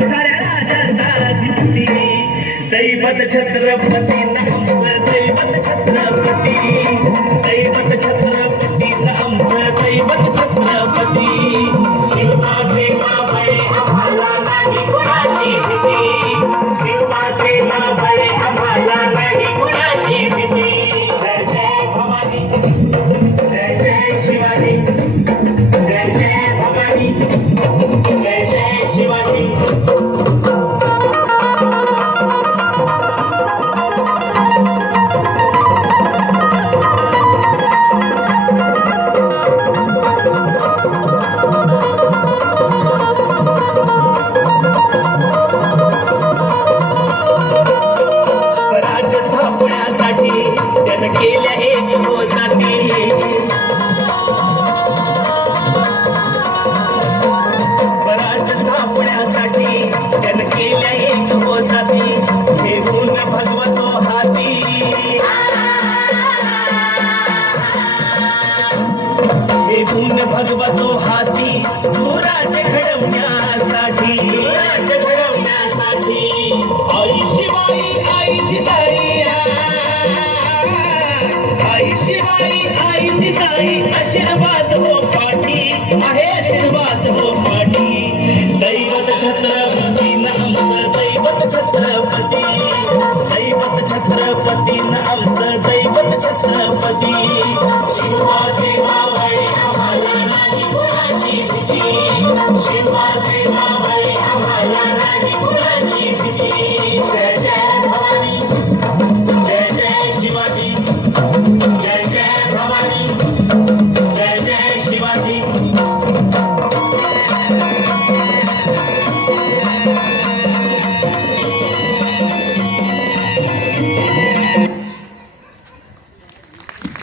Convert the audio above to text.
साऱ्या राजांचा अधिपती दैवत छत्रपती आमचं दैवत छत्रपती दैवत छत्रपती आमचं दैवत छत्रपती शिवाजी भय आम्हाला नाही कुणाची भीती शिवाजी भय आम्हाला नाही कुणाची भीती जय जय भवानी जय जय शिवाजी जय जय भवानी जय जय शिवाजी